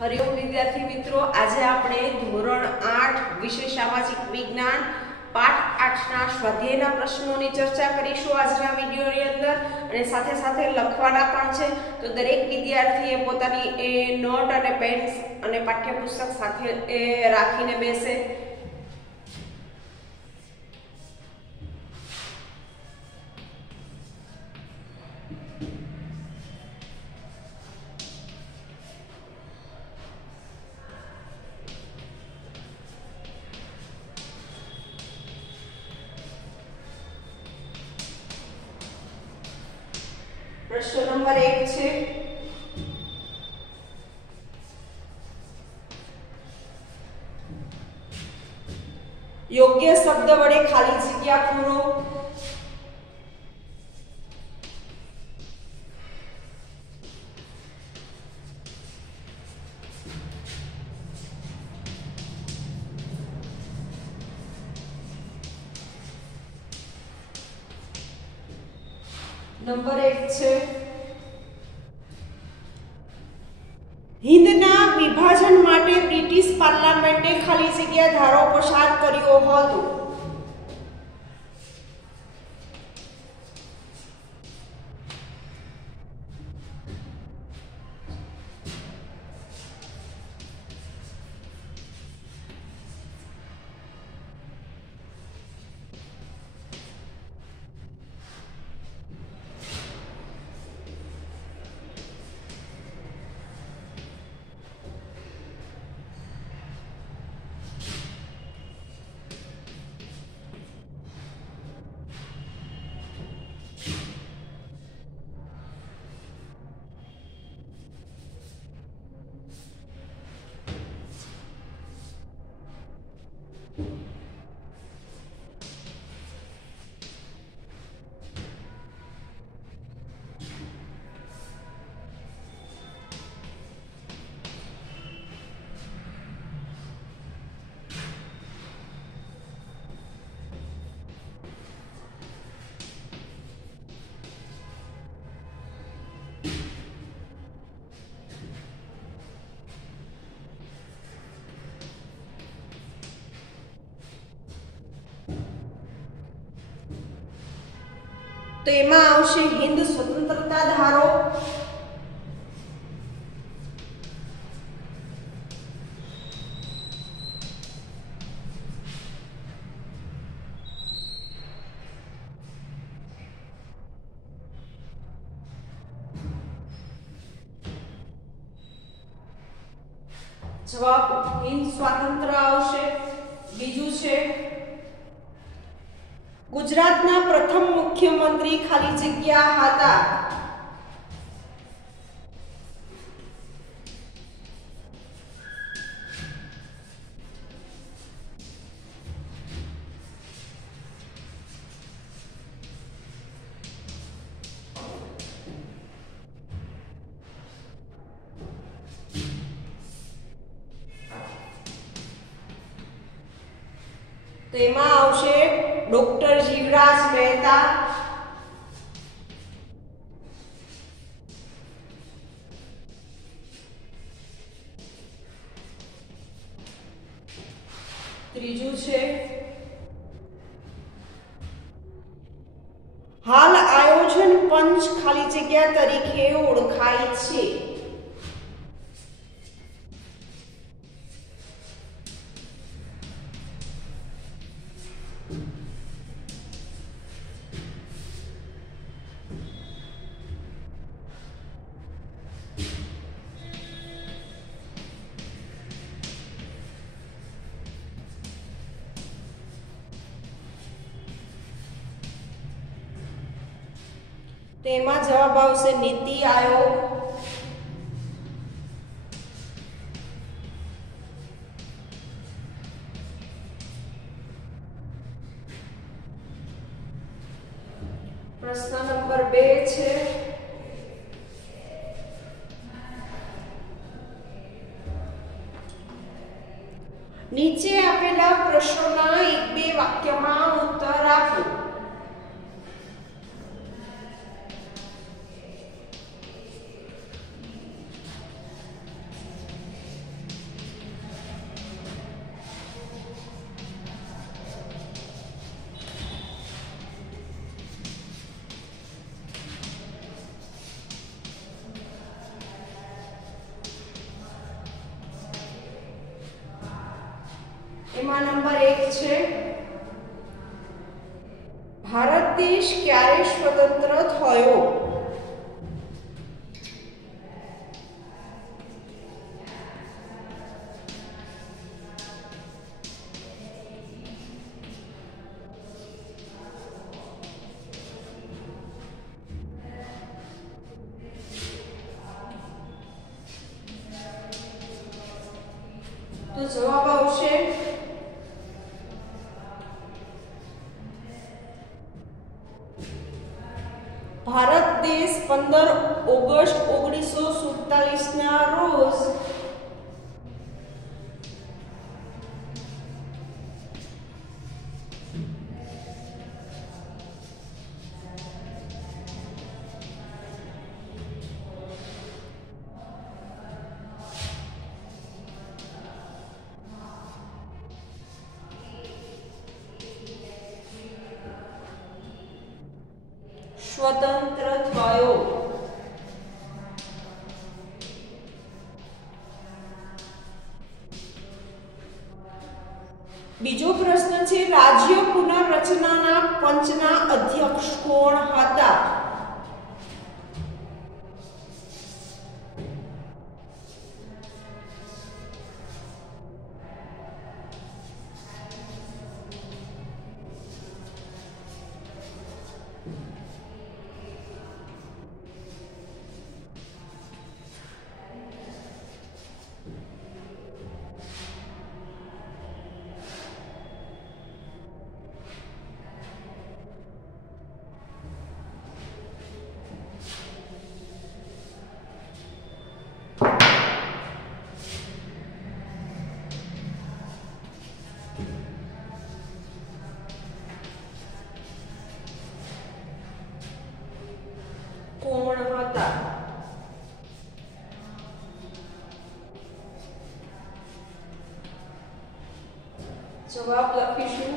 हरिओम विद्यार्थी मित्रों, आज આપણે ધોરણ 8 વિષય સામાજિક વિજ્ઞાન પાઠ 8 ના સ્વાધ્યાયના પ્રશ્નોની ચર્ચા કરીશું આજના વિડિયોની અંદર અને સાથે સાથે લખવાના પણ છે। તો દરેક વિદ્યાર્થીએ પોતાની નોટ અને પેન અને પાઠ્યપુસ્તક સાથે રાખીને બેસે। प्रश्न नंबर 1 છે योग्य शब्द वडे खाली जग्या पूरो। नंबर 1 છે હિંદના વિભાજન માટે બ્રિટિશ પાર્લામેન્ટે ખાલી જગ્યા ધારો પસાર કર્યો હતો। तो एमा आवशे हिंद स्वतंत्रता धारो। जवाब हिंद स्वातंत्र्य आवशे। बीजू छे गुजरातना प्रथम मुख्यमंत्री खाली जग्या हता। तो एमा आवशे डॉक्टर जीवराज मेहता। त्रीजू छे हाल आयोजन पंच खाली जग्या तरीके ओळखाय छे। तेमा जवाब आवशे नीति आयोग। प्रश्न नंबर 2 छे नीचे आपेला प्रश्नोना 1-2 वाक्यमां उत्तर आपो। એમાં નંબર 1 છે ભારત દેશ ક્યારે સ્વતંત્ર થયો? તો જવાબ આવશે ભારત દેશ 15 ઓગસ્ટ 1947 ના રોજ સ્વતંત્ર થયો. બીજો પ્રશ્ન છે રાજ્ય પુનર્રચનાના પંચના અધ્યક્ષ કોણ હતા? કોણ હતા? જવાબ લખીશું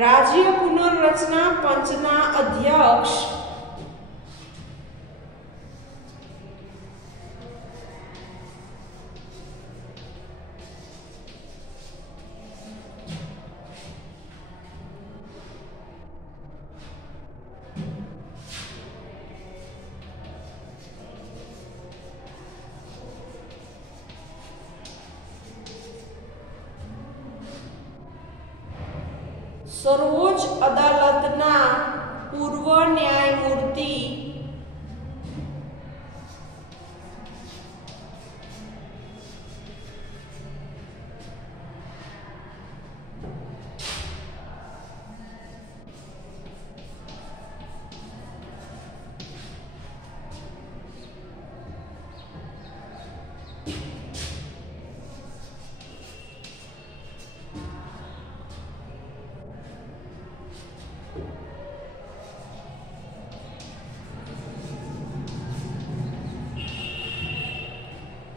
રાજ્ય પુનર્રચના પંચના અધ્યક્ષ સર્વોચ્ચ અદાલતના પૂર્વ ન્યાયમૂર્તિ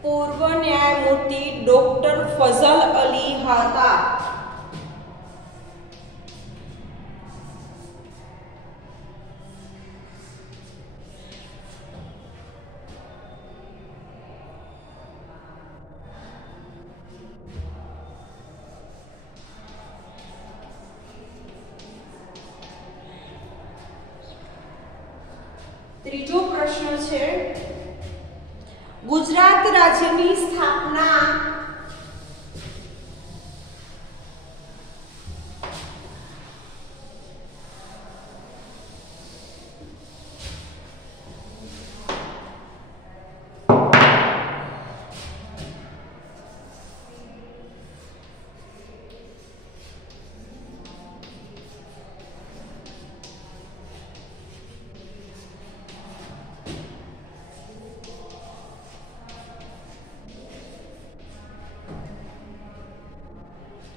પૂર્વ ન્યાયમૂર્તિ ડોક્ટર ફઝલ અલી હતા. ત્રીજો પ્રશ્ન છે ગુજરાત રાજ્યની સ્થાપના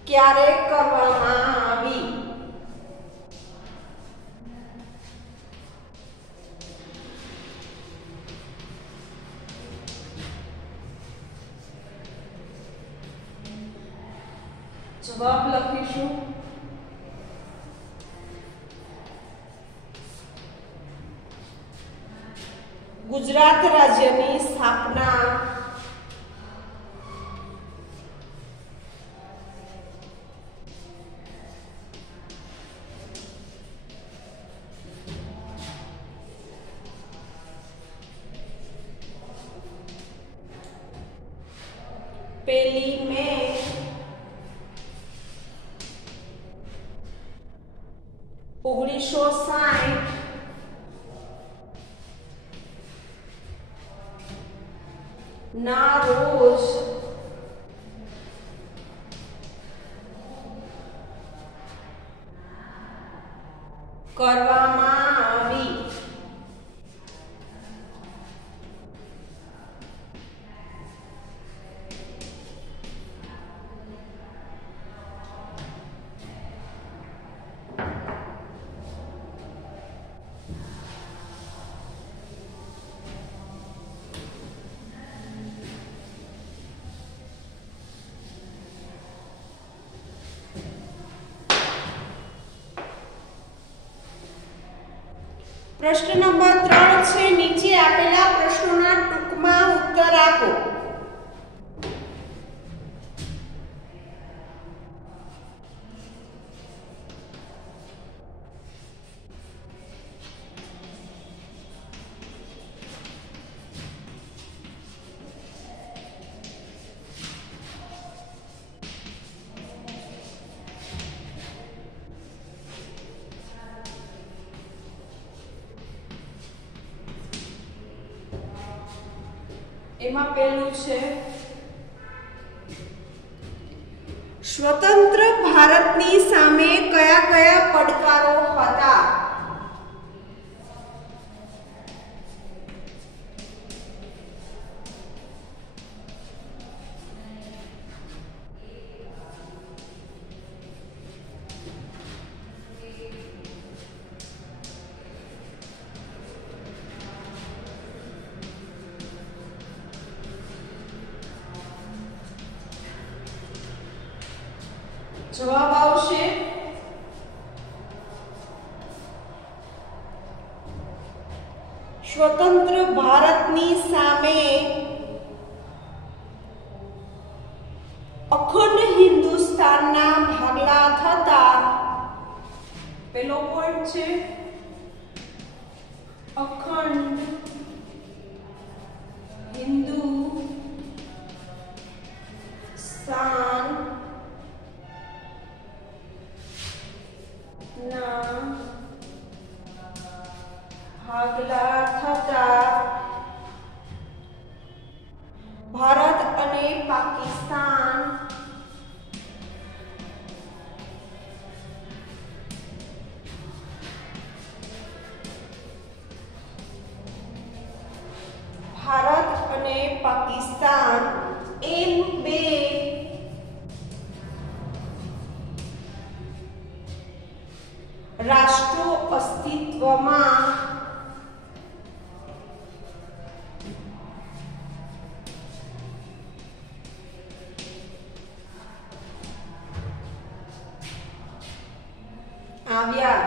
ક્યારે કરવામાં આવી? જવાબ લખીશું ગુજરાત રાજ્યની સ્થાપના પહેલી મે 1960 ના રોજ કરવામાં આવી. પ્રશ્ન નંબર 3 છે, નીચે આપેલા પ્રશ્નોના ટૂંકમાં ઉત્તર આપો. એમાં પહેલું છે, સ્વતંત્ર ભારતની સામે કયા કયા પડકારો હતા? જવાબ આવશે સ્વતંત્ર ભારતની સામે અખંડ હિન્દુસ્તાનના ભાગલા થતા. પહેલો પોઈન્ટ છે, અખંડ હિન્દુસ્તાન ના ભાગલા થતા ભારત અને પાકિસ્તાન એમ બે રાષ્ટ્રો અસ્તિત્વમાં આવ્યા.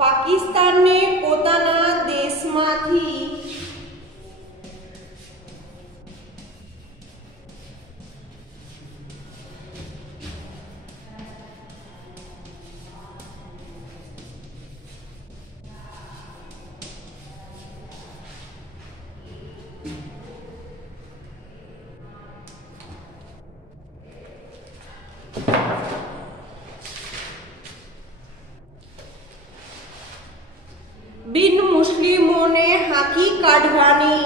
પાકિસ્તાનને પોતાના દેશમાંથી બિન મુસ્લિમોને હાંકી કાઢવાની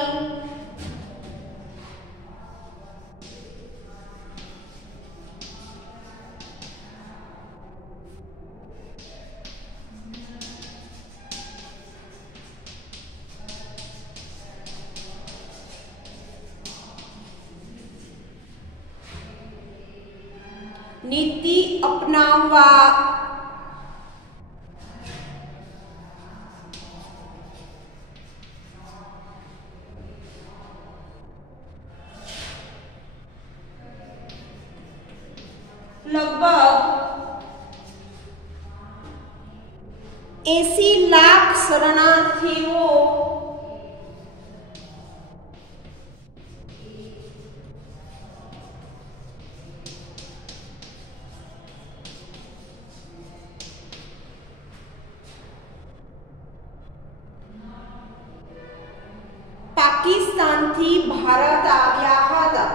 નીતિ અપનાવવા લગભગ 80 લાખ શરણાર્થીઓ પાકિસ્તાનથી ભારત આવ્યા હતા.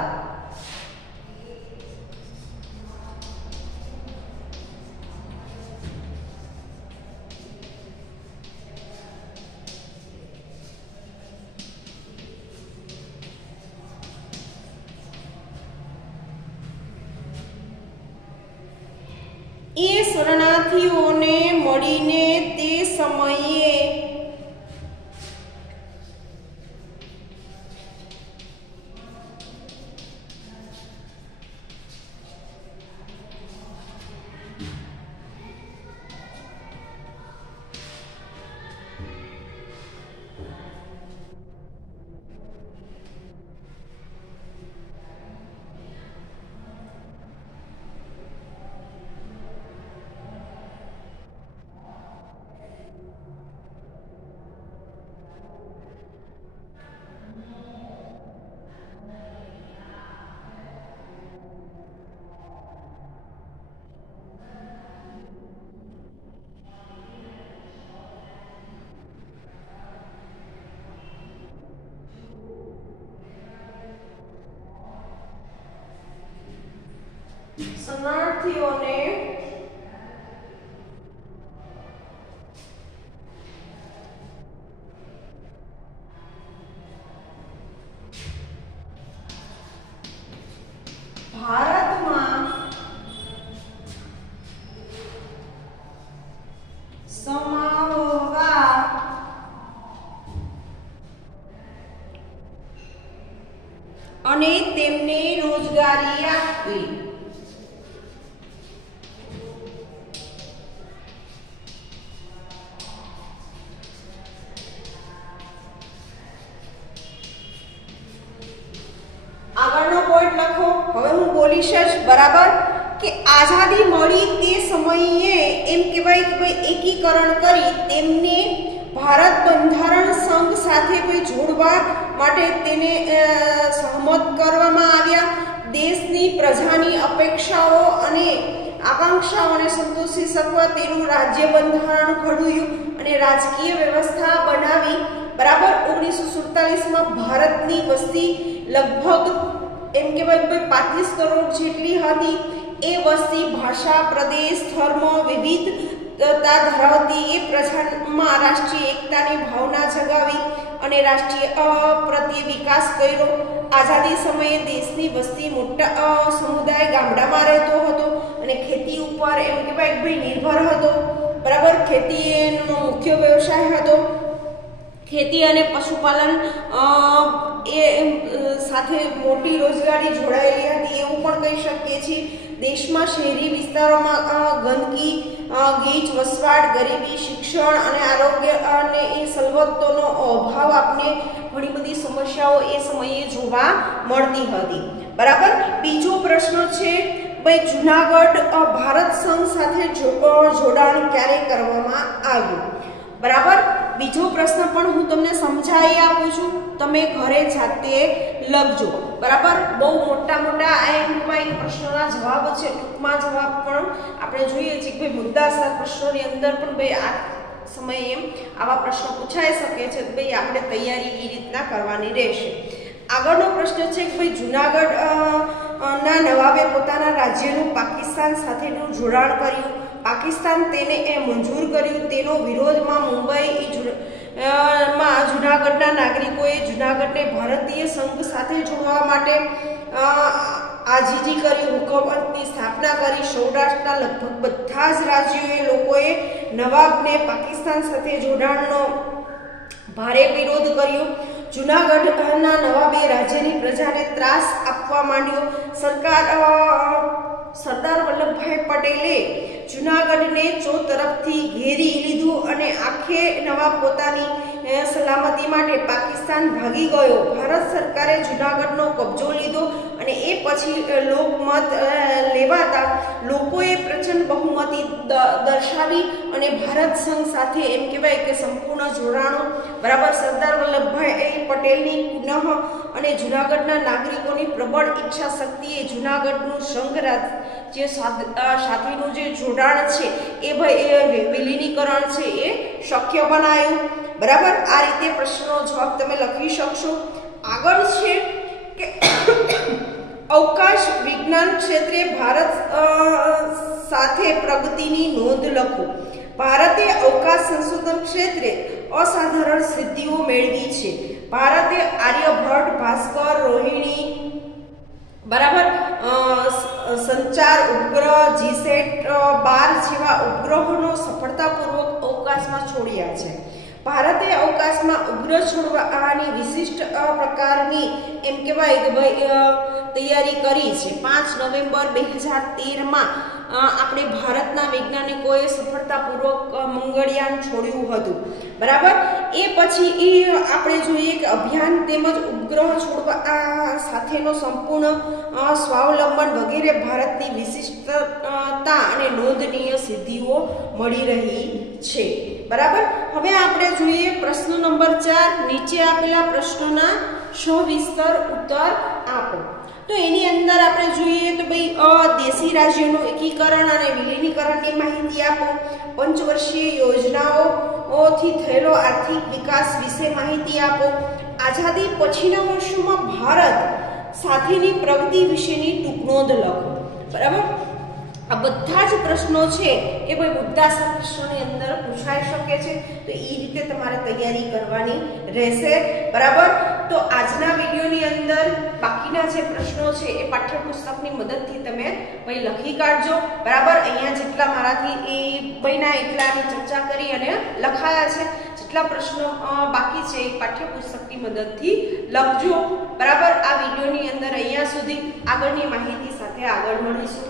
એ શરણાર્થીઓને મળીને તે સમયે શરણાર્થીઓને ભારતમાં સમાવવા અને તેમને રોજગારી આપવી. આગળનો પોઈન્ટ લખો. હવે હું બોલીશ જ બરાબર કે આઝાદી મળી તે સમયે એમ કહેવાય કે ભાઈ એકીકરણ કરી તેમને ભારત બંધારણ સંઘ સાથે ભાઈ જોડવા માટે તેને સહમત કરવામાં આવ્યા. દેશની પ્રજાની અપેક્ષાઓ અને આકાંક્ષાઓને સંતોષી શકવા તેનું રાજ્ય બંધારણ ઘડ્યું અને રાજકીય વ્યવસ્થા બનાવી. બરાબર 1947 માં ભારતની વસ્તી લગભગ એમ કહેવાય કે 35 કરોડ જેટલી હતી. એ વસ્તી ભાષા, પ્રદેશ, ધર્મ, વિવિધતા ધરાવતી એ પ્રજામાં રાષ્ટ્રીય એકતાની ભાવના જગાવી અને રાષ્ટ્રીય પ્રત્યે વિકાસ કર્યો. આઝાદી સમયે દેશની વસ્તી મોટા સમુદાય ગામડામાં રહેતો હતો અને ખેતી ઉપર એમ કહેવાય કે ભાઈ નિર્ભર હતો. બરાબર, ખેતી એનો મુખ્ય વ્યવસાય હતો. ખેતી અને પશુપાલન એ સાથે મોટી રોજગારી જોડાયેલી હતી એવું પણ કહી શકીએ છીએ. દેશમાં શહેરી વિસ્તારોમાં ગંદકી, ગીચ વસવાટ, ગરીબી, શિક્ષણ અને આરોગ્ય અને એ સવલતોનો અભાવ આપને ઘણી બધી સમસ્યાઓ એ સમયે જોવા મળતી હતી. બરાબર. બીજો પ્રશ્ન છે ભાઈ જુનાગઢ ભારત સંઘ સાથે જોડાણ ક્યારે કરવામાં આવ્યું? બરાબર. બીજો પ્રશ્ન પણ હું તમને સમજાવી આપું છું, તમે ઘરે જાતે લખજો. બરાબર. બહુ મોટા પ્રશ્નોના જવાબ છે. ટૂંકમાં જવાબ પણ આપણે જોઈએ છીએ કે ભાઈ મુદ્દાસર પ્રશ્નોની અંદર પણ ભાઈ આ સમયે એમ આવા પ્રશ્નો પૂછાઈ શકે છે. ભાઈ આપણે તૈયારી એ રીતના કરવાની રહેશે. આગળનો પ્રશ્ન છે કે ભાઈ જુનાગઢ ના નવાબે પોતાના રાજ્યનું પાકિસ્તાન સાથેનું જોડાણ કર્યું. પાકિસ્તાન તેને મંજૂર કર્યું. તેનો વિરોધમાં મુંબઈ માં જુનાગઢના નાગરિકોએ જુનાગઢને ભારતીય સંઘ સાથે જોડવા માટે આજીજી કરી, હુકુમતની સ્થાપના કરી. સૌરાષ્ટ્રના લગભગ બધા જ રાજ્યોએ લોકોએ નવાબને પાકિસ્તાન સાથે જોડાણનો ભારે વિરોધ કર્યો. જુનાગઢના નવાબે રાજ્યની પ્રજાને ત્રાસ આપવા માંડ્યો. સરદાર વલ્લભભાઈ પટેલે જુનાગઢને ચોતરફથી ઘેરી લીધું અને આખે નવાબ પોતાની સલામતી માટે પાકિસ્તાન ભાગી ગયો. ભારત સરકારે જુનાગઢનો કબજો લીધો અને એ પછી લોકમત લેવાતા લોકોએ પ્રચંડ બહુમતી દર્શાવી અને ભારત સંઘ સાથે એમ કહેવાય કે સંપૂર્ણ જોડાણો, બરાબર. સરદાર વલ્લભભાઈ પટેલની પુનઃ અને જૂનાગઢના નાગરિકોની પ્રબળ ઈચ્છા શક્તિએ જૂનાગઢનું સંઘ રાજ્ય સાથેનું જે જોડાણ છે એ વિલીનીકરણ છે એ શક્ય બનાવ્યું, બરાબર. આ રીતે પ્રશ્નનો જવાબ તમે લખી શકશો. આગળ છે કે અવકાશ વિજ્ઞાન ક્ષેત્રે ભારત સાથે પ્રગતિની નોંધ લખો. ભારતે અવકાશ સંશોધન ક્ષેત્રે અસાધારણ સિદ્ધિઓ મેળવી છે. ભારતે આર્યભટ્ટ, ભાસ્કર, રોહિણી, બરાબર, સંચાર ઉપગ્રહ, GSAT-12 જેવા ઉપગ્રહોનો સફળતાપૂર્વક અવકાશમાં છોડ્યા છે. ભારતે અવકાશમાં ઉપગ્રહ છોડવાની વિશિષ્ટ પ્રકારની એમ કહેવાય કે ભાઈ તૈયારી કરી છે. 5 નવેમ્બર 2013માં આપણે ભારતના વૈજ્ઞાનિકોએ સફળતાપૂર્વક મંગળયાન છોડ્યું હતું, બરાબર. એ પછી આપણે જોઈએ કે અભિયાન તેમજ ઉપગ્રહ છોડવા સાથેનો સંપૂર્ણ સ્વાવલંબન વગેરે ભારતની વિશિષ્ટતા અને નોંધનીય સિદ્ધિઓ મળી રહી છે, બરાબર. હવે આપણે જોઈએ પ્રશ્ન નંબર 4. નીચે આપેલા પ્રશ્નોના સવિસ્તર ઉત્તર આપો. તો એની અંદર આપણે જોઈએ તો ભાઈ દેશી રાજ્યોનું એકીકરણ અને વિલીનીકરણની માહિતી આપો. પંચવર્ષીય યોજનાઓથી થયેલો આર્થિક વિકાસ વિશે માહિતી આપો. આઝાદી પછીના વર્ષોમાં ભારત સાથેની પ્રગતિ વિશેની ટૂંક નોંધ લખો, બરાબર. આ બધા જ પ્રશ્નો છે એ ભાઈ મુદ્દાસર પ્રશ્નોની અંદર પૂછાઈ શકે છે, તો એ રીતે તમારે તૈયારી કરવાની રહેશે, બરાબર. તો આજના વિડીયોની અંદર બાકીના જે પ્રશ્નો છે એ પાઠ્યપુસ્તકની મદદથી તમે ભાઈ લખી કાઢજો, બરાબર. અહીંયા જેટલા મારાથી એ ભાઈના એટલાની ચર્ચા કરી અને લખાયા છે, જેટલા પ્રશ્નો બાકી છે એ પાઠ્યપુસ્તકની મદદથી લખજો, બરાબર. આ વિડીયોની અંદર અહીંયા સુધી. આગળની માહિતી સાથે આગળ મળીશું.